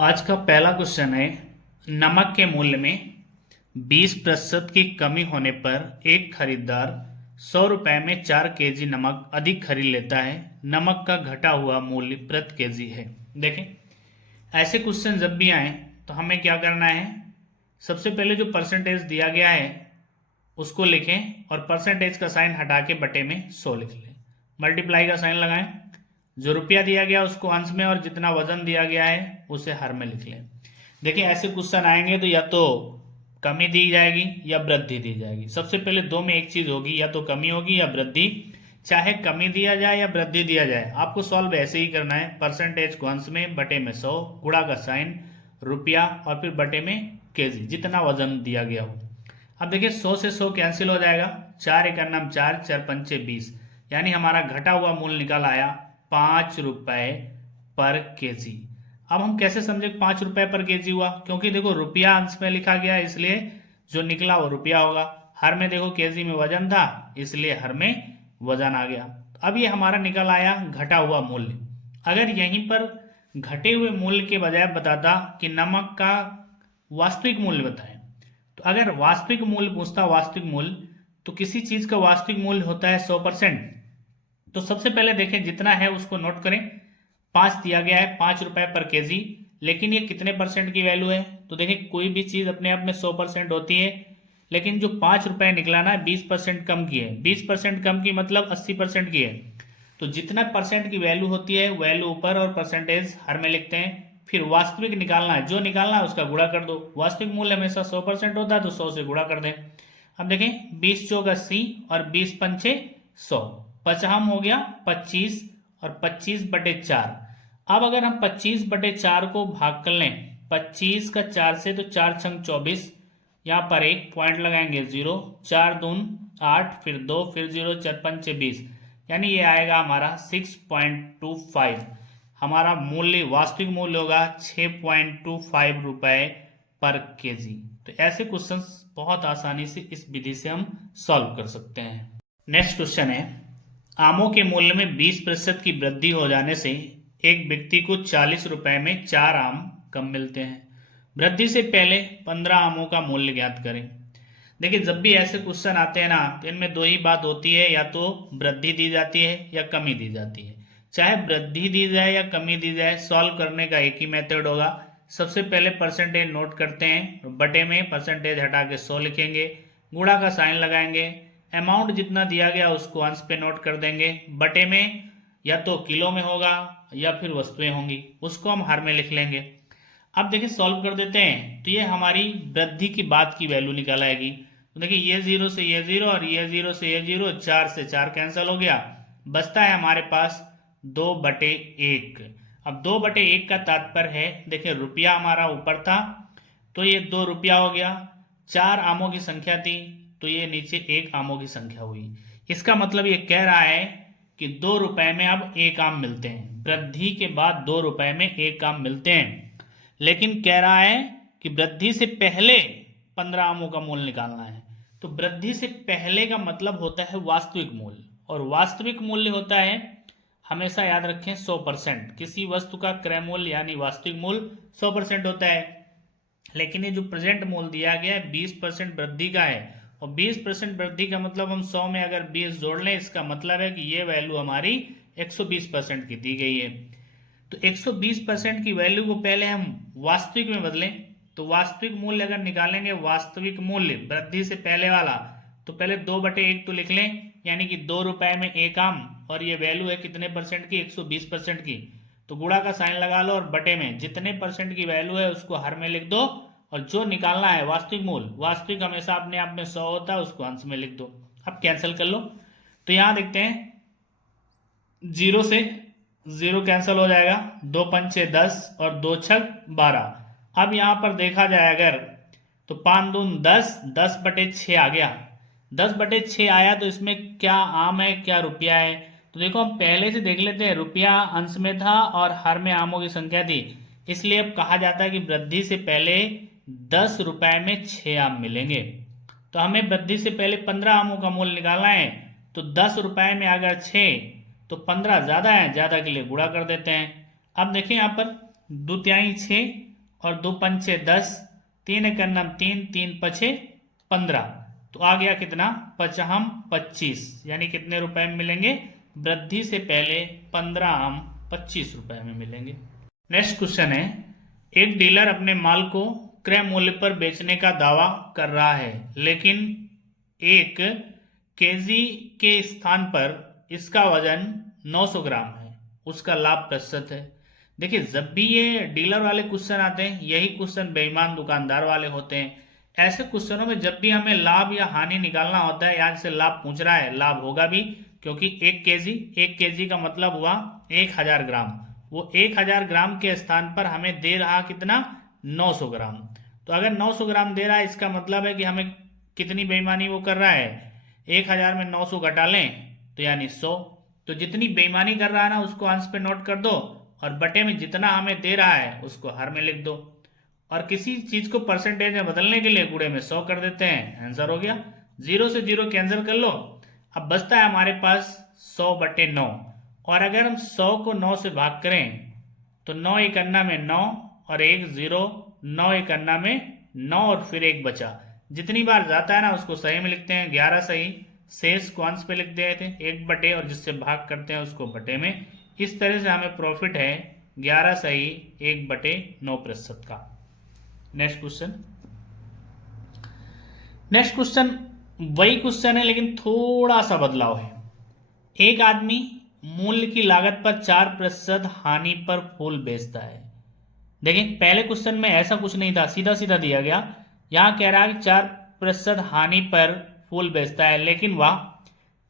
आज का पहला क्वेश्चन है। नमक के मूल्य में 20% की कमी होने पर एक खरीदार 100 रुपए में 4 केजी नमक अधिक खरीद लेता है। नमक का घटा हुआ मूल्य प्रति केजी है। देखें, ऐसे क्वेश्चन जब भी आए तो हमें क्या करना है। सबसे पहले जो परसेंटेज दिया गया है उसको लिखें और परसेंटेज का साइन हटा के बटे में 100 लिख लें। मल्टीप्लाई का साइन लगाएं। जो रुपया दिया गया उसको अंश में और जितना वजन दिया गया है उसे हर में लिख लें। देखिए, ऐसे क्वेश्चन आएंगे तो या तो कमी दी जाएगी या वृद्धि दी जाएगी। सबसे पहले दो में एक चीज होगी, या तो कमी होगी या वृद्धि। चाहे कमी दिया जाए या वृद्धि दिया जाए, आपको सॉल्व ऐसे ही करना है। परसेंटेज को अंश में, बटे में 100, गुणा का साइन, रुपया और फिर बटे में केजी, जितना वजन दिया गया हो। अब देखिए, 100 से 100 कैंसिल हो जाएगा। 4 एक नाम 4, 4 पंचे 20, यानी हमारा घटा हुआ मूल्य निकल आया 5 रुपए पर केजी। अब हम कैसे समझे 5 रुपए पर केजी हुआ, क्योंकि देखो रुपया अंश में लिखा गया, इसलिए जो निकला वो रुपया होगा। हर में देखो केजी में वजन था, इसलिए हर में वजन आ गया। अब ये हमारा निकल आया घटा हुआ मूल्य। अगर यहीं पर घटे हुए मूल्य के बजाय बताता कि नमक का वास्तविक मूल्य बताएं, तो अगर वास्तविक मूल्य पूछता, वास्तविक मूल्य, तो किसी चीज का वास्तविक मूल्य होता है 100%। तो सबसे पहले देखें, जितना है उसको नोट करें। 5 दिया गया है, 5 रुपए पर केजी, लेकिन ये कितने परसेंट की वैल्यू है। तो देखिए, कोई भी चीज अपने आप में 100% होती है, लेकिन जो 5 रुपए निकला ना 20% कम की है। 20% कम की मतलब 80% की है। तो जितना परसेंट की वैल्यू होती है, वैल्यू ऊपर और परसेंटेज हर में लिखते हैं। फिर वास्तविक निकालना है, जो निकालना है उसका गुणा कर दो। वास्तविक मूल्य हमेशा 100% होता है, तो 100 से गुणा कर दें। अब देखें, 20 चौक 80 और 20 पंचे 100, पचहम हो गया 25 और 25/4। अब अगर हम 25/4 को भाग कर लें 25 का 4 से, तो 4 छंग 24, यहाँ पर एक पॉइंट लगाएंगे 0, 4 दून 8, फिर 2, फिर 0, 4 पंचे 20, यानी ये आएगा हमारा 6.25। हमारा मूल्य, वास्तविक मूल्य होगा 6.25 रुपए पर केजी। तो ऐसे क्वेश्चंस बहुत आसानी से इस विधि से हम सॉल्व कर सकते हैं। नेक्स्ट क्वेश्चन है, आमों के मूल्य में 20% की वृद्धि हो जाने से एक व्यक्ति को 40 रुपए में 4 आम कम मिलते हैं। वृद्धि से पहले 15 आमों का मूल्य ज्ञात करें। देखिए, जब भी ऐसे क्वेश्चन आते हैं ना, तो इनमें दो ही बात होती है, या तो वृद्धि दी जाती है या कमी दी जाती है। चाहे वृद्धि दी जाए या कमी दी जाए, सॉल्व करने का एक ही मेथड होगा। सबसे पहले परसेंटेज नोट करते हैं, बटे में परसेंटेज हटा के 100 लिखेंगे, गुणा का साइन लगाएंगे, अमाउंट जितना दिया गया उसको अंश पे नोट कर देंगे, बटे में या तो किलो में होगा या फिर वस्तुएं होंगी, उसको हम हर में लिख लेंगे। अब देखिए, सॉल्व कर देते हैं, तो ये हमारी वृद्धि की बाद की वैल्यू निकल आएगी। तो देखिए, ये 0 से ये 0 और ये 0 से ये 0, 4 से 4 कैंसिल हो गया, बचता है हमारे पास 2/1। अब 2/1 का तात्पर्य है, देखिए रुपया हमारा ऊपर था तो ये 2 रुपया हो गया। 4 आमों की संख्या थी तो ये नीचे 1 आमों की संख्या हुई। इसका मतलब ये कह रहा है कि 2 रुपए में अब 1 आम मिलते हैं। वृद्धि के बाद 2 रुपए में 1 आम मिलते हैं, लेकिन कह रहा है कि वृद्धि से पहले 15 आमों का मूल्य निकालना है। तो वृद्धि से पहले का मतलब होता है वास्तविक मूल्य, और वास्तविक मूल्य होता है, हमेशा याद रखें, 100%। किसी वस्तु का क्रय मूल्य यानी वास्तविक मूल्य 100% होता है, लेकिन ये जो प्रेजेंट मूल्य दिया गया है 20% वृद्धि का है। और 20% वृद्धि का मतलब हम 100 में अगर 20 जोड़ लें, इसका मतलब है कि ये वैल्यू हमारी 120% की दी गई है। तो 120% की वैल्यू को पहले हम वास्तविक में बदलें, तो वास्तविक मूल्य अगर निकालेंगे, वास्तविक मूल्य वृद्धि से पहले वाला, तो पहले 2/1 तो लिख लें, यानी कि 2 रुपए में 1 आम, और ये वैल्यू है कितने परसेंट की, 120% की। तो गुणा का साइन लगा लो और बटे में जितने परसेंट की वैल्यू है उसको हर में लिख दो, और जो निकालना है वास्तविक मूल्य, वास्तविक हमेशा अपने आप में 100 होता है, उसको अंश में लिख दो। अब कैंसिल कर लो, तो यहां देखते हैं 0 से 0 कैंसिल हो जाएगा, 2 पंचे 10 और 2 छक 12। अब यहां पर देखा जाए अगर, तो 5 दून 10, 10/6 आ गया। 10/6 आया तो इसमें क्या आम है क्या रुपया है। तो देखो, हम पहले से देख लेते हैं, रुपया अंश में था और हर में आमों की संख्या थी, इसलिए अब कहा जाता है कि वृद्धि से पहले 10 रुपए में 6 आम मिलेंगे। तो हमें वृद्धि से पहले 15 आमों का मूल्य निकालना है, तो 10 रुपए में अगर 6, तो 15 ज्यादा है, ज्यादा के लिए गुणा कर देते हैं। अब देखिए, यहाँ पर 2 तिहाई 6 और 2 पंचे 10, 3 एक अन्नम 3, 3 पछे 15, तो आ गया कितना 55 25, यानी कितने रुपए में मिलेंगे? वृद्धि से पहले 15 आम 25 रुपए में मिलेंगे। नेक्स्ट क्वेश्चन है, एक डीलर अपने माल को क्रय मूल्य पर बेचने का दावा कर रहा है, लेकिन 1 केजी के स्थान पर इसका वजन 900 ग्राम है, उसका लाभ प्रतिशत है। देखिए, जब भी ये डीलर वाले क्वेश्चन आते हैं, यही क्वेश्चन बेईमान दुकानदार वाले होते हैं। ऐसे क्वेश्चनों में जब भी हमें लाभ या हानि निकालना होता है, यहाँ से लाभ पूछ रहा है, लाभ होगा भी, क्योंकि 1 केजी का मतलब हुआ 1000 ग्राम। वो 1000 ग्राम के स्थान पर हमें दे रहा कितना? 900 ग्राम। तो अगर 900 ग्राम दे रहा है, इसका मतलब है कि हमें कितनी बेईमानी वो कर रहा है? 1000 में 900 घटा लें तो यानी 100। तो जितनी बेईमानी कर रहा है ना, उसको अंश पे नोट कर दो, और बटे में जितना हमें दे रहा है उसको हर में लिख दो। और किसी चीज को परसेंटेज में बदलने के लिए गुणे में 100 कर देते हैं, आंसर हो गया। 0 से 0 कैंसिल कर लो। अब बचता है हमारे पास 100/9, और अगर हम 100 को 9 से भाग करें तो 9 एक अन्ना में 9 और 1 0, 9 एक अन्ना में 9 और फिर 1 बचा। जितनी बार जाता है ना उसको सही में लिखते हैं, 11 सही, शेष को अंश पे लिख देते हैं 1/, और जिससे भाग करते हैं उसको बटे में। इस तरह से हमें प्रॉफिट है 11 सही 1/9% का। नेक्स्ट क्वेश्चन वही क्वेश्चन है, लेकिन थोड़ा सा बदलाव है। एक आदमी मूल्य की लागत पर 4% हानि पर फूल बेचता है। देखिए, पहले क्वेश्चन में ऐसा कुछ नहीं था, सीधा सीधा दिया गया। यहां कह रहा है कि 4% हानि पर फूल बेचता है, लेकिन वह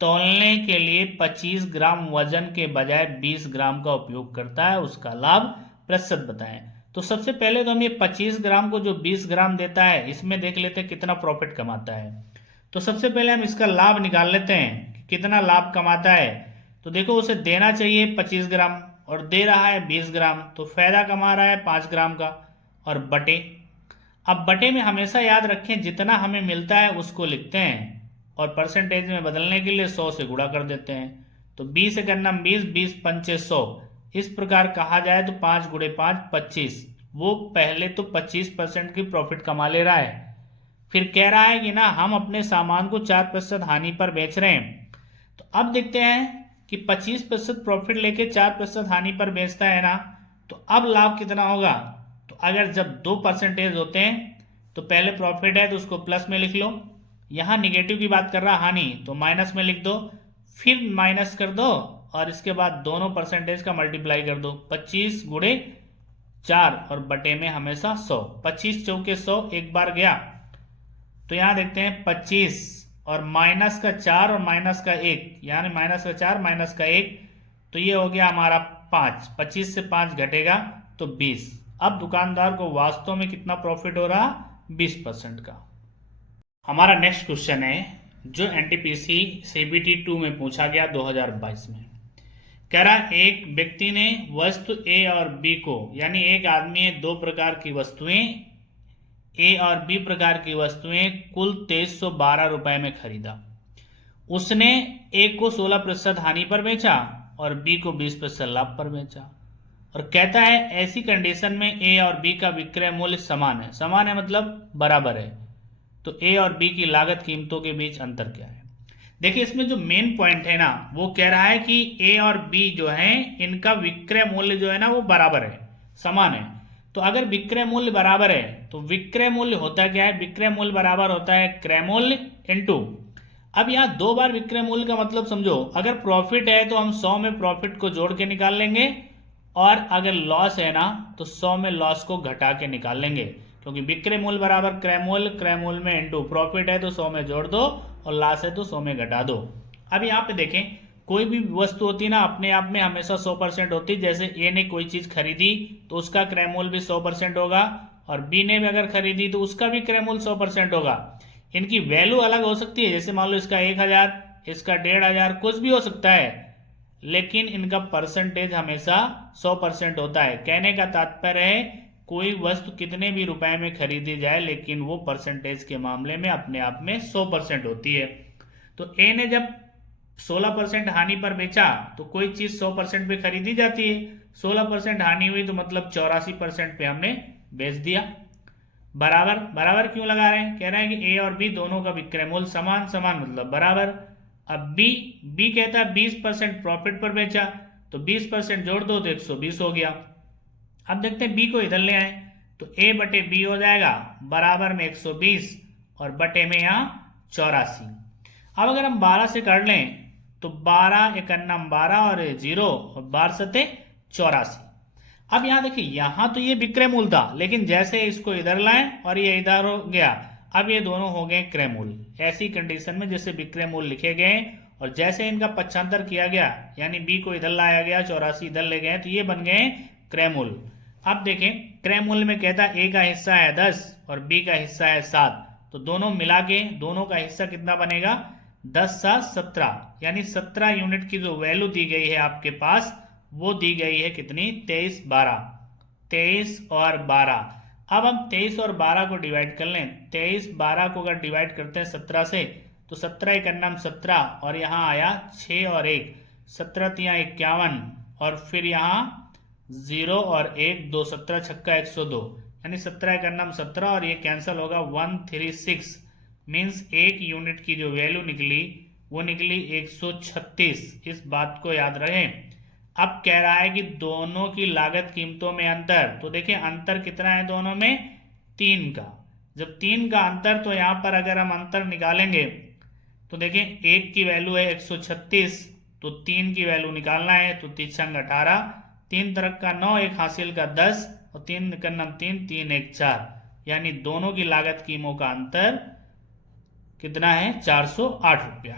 तौलने के लिए 25 ग्राम वजन के बजाय 20 ग्राम का उपयोग करता है, उसका लाभ प्रतिशत बताएं। तो सबसे पहले तो हम ये 25 ग्राम को जो 20 ग्राम देता है, इसमें देख लेते हैं कितना प्रॉफिट कमाता है। तो सबसे पहले हम इसका लाभ निकाल लेते हैं कि कितना लाभ कमाता है। तो देखो, उसे देना चाहिए 25 ग्राम और दे रहा है 20 ग्राम, तो फायदा कमा रहा है 5 ग्राम का। और बटे, अब बटे में हमेशा याद रखें जितना हमें मिलता है उसको लिखते हैं, और परसेंटेज में बदलने के लिए 100 से गुणा कर देते हैं। तो 20 एक अन्नम 20, 20 पंचे 100। इस प्रकार कहा जाए तो 5 गुणे 5 25। वो पहले तो 25% की प्रॉफिट कमा ले रहा है, फिर कह रहा है कि ना हम अपने सामान को 4% हानि पर बेच रहे हैं। तो अब देखते हैं कि 25% प्रॉफिट लेके 4% हानि पर बेचता है ना, तो अब लाभ कितना होगा? तो अगर जब 2% होते हैं तो पहले प्रॉफिट है तो उसको प्लस में लिख लो, यहां निगेटिव की बात कर रहा हानि तो माइनस में लिख दो, फिर माइनस कर दो, और इसके बाद दोनों परसेंटेज का मल्टीप्लाई कर दो। 25 गुणे 4 और बटे में हमेशा 100। 25 चौके 100 एक बार गया, तो यहां देखते हैं 25 और माइनस का 4 और माइनस का 1, यानी माइनस का 4 माइनस का 1, तो ये हो गया हमारा 5। 25 से 5 घटेगा तो 20। अब दुकानदार को वास्तव में कितना प्रॉफिट हो रहा? 20% का। हमारा नेक्स्ट क्वेश्चन है जो एनटीपीसी सीबीटी 2 में पूछा गया 2022 में। कह रहा एक व्यक्ति ने वस्तु ए और बी को, यानी एक आदमी ने 2 प्रकार की वस्तुएं ए और बी प्रकार की वस्तुएं कुल 2312 रुपए में खरीदा। उसने ए को 16% हानि पर बेचा और बी को 20% लाभ पर बेचा, और कहता है ऐसी कंडीशन में ए और बी का विक्रय मूल्य समान है। समान है मतलब बराबर है, तो ए और बी की लागत कीमतों के बीच अंतर क्या है? देखिए, इसमें जो मेन पॉइंट है ना, वो कह रहा है कि ए और बी जो है इनका विक्रय मूल्य जो है ना वो बराबर है, समान है। तो अगर विक्रय मूल्य बराबर है तो विक्रय मूल्य होता क्या है? विक्रय मूल्य बराबर होता है क्रय मूल्य इनटू। अब यहाँ 2 बार विक्रय मूल्य का मतलब समझो, अगर प्रॉफिट है तो हम 100 में प्रॉफिट को जोड़ के निकाल लेंगे, और अगर लॉस है ना तो 100 में लॉस को घटा के निकाल लेंगे, क्योंकि विक्रय मूल्य बराबर क्रय मूल्य में इनटू प्रॉफिट है तो 100 में जोड़ दो और लॉस है तो 100 में घटा दो। अब यहाँ पे देखें, कोई भी वस्तु होती ना अपने आप में हमेशा 100% होती। जैसे ए ने कोई चीज खरीदी तो उसका क्रय मूल्य भी 100% होगा, और बी ने भी अगर खरीदी तो उसका भी क्रय मूल्य 100% होगा। इनकी वैल्यू अलग हो सकती है, जैसे मान लो इसका 1000, इसका 1500, कुछ भी हो सकता है, लेकिन इनका परसेंटेज हमेशा 100% होता है। कहने का तात्पर्य है कोई वस्तु कितने भी रुपए में खरीदी जाए, लेकिन वो परसेंटेज के मामले में अपने आप में 100% होती है। तो ए ने जब 16% हानि पर बेचा तो कोई चीज 100% पे खरीदी जाती है, 16% हानि हुई तो मतलब 84% पे हमने बेच दिया। बराबर बराबर क्यों लगा रहे हैं, कह रहे हैं कि ए और बी दोनों का विक्रय मूल्य समान समान मतलब बराबर। अब बी कहता है 20% प्रॉफिट पर बेचा, तो 20% जोड़ दो तो 120 हो गया। अब देखते हैं बी को इधर ले आए, तो ए बटे बी हो जाएगा बराबर में 120 और बटे में यहाँ 84। अब अगर हम 12 से कर लें तो 12 एकन्नम 12 और 0 और 12 सते 84। अब यहाँ देखिए, यहाँ तो ये विक्रय मूल्य था, लेकिन जैसे इसको इधर लाएं और ये इधर हो गया, अब ये दोनों हो गए क्रय मूल्य। ऐसी कंडीशन में जैसे विक्रय मूल्य लिखे गए और जैसे इनका पक्षांतर किया गया, यानी बी को इधर लाया गया, 84 इधर ले गए, तो ये बन गए क्रय मूल्य। अब देखें, क्रय मूल्य में कहता है ए का हिस्सा है 10 और बी का हिस्सा है 7, तो दोनों मिला के दोनों का हिस्सा कितना बनेगा, 10 7 17, यानी 17 यूनिट की जो वैल्यू दी गई है आपके पास, वो दी गई है कितनी, 23 12, 23 और 12। अब हम 23 और 12 को डिवाइड कर लें, 23 12 को अगर डिवाइड करते हैं 17 से, तो 17 एकन्नम 17 और यहाँ आया 6 और 1, 17 तिया 51 और फिर यहाँ 0 और 1 2, 17 छक्का 102, यानी 17 एकन्नम 17 और ये कैंसिल होगा 136, मीन्स एक यूनिट की जो वैल्यू निकली वो निकली 136। इस बात को याद रखें। अब कह रहा है कि दोनों की लागत कीमतों में अंतर, तो देखिए अंतर कितना है दोनों में, 3 का। जब 3 का अंतर, तो यहाँ पर अगर हम अंतर निकालेंगे तो देखिए 1 की वैल्यू है 136, तो 3 की वैल्यू निकालना है, तो 3 छंग 18, 3 तरक का 9, 1 हासिल का 10 और 3 एकन्नम 3, 3 1 4, यानी दोनों की लागत कीमों का अंतर कितना है, 408 रुपया।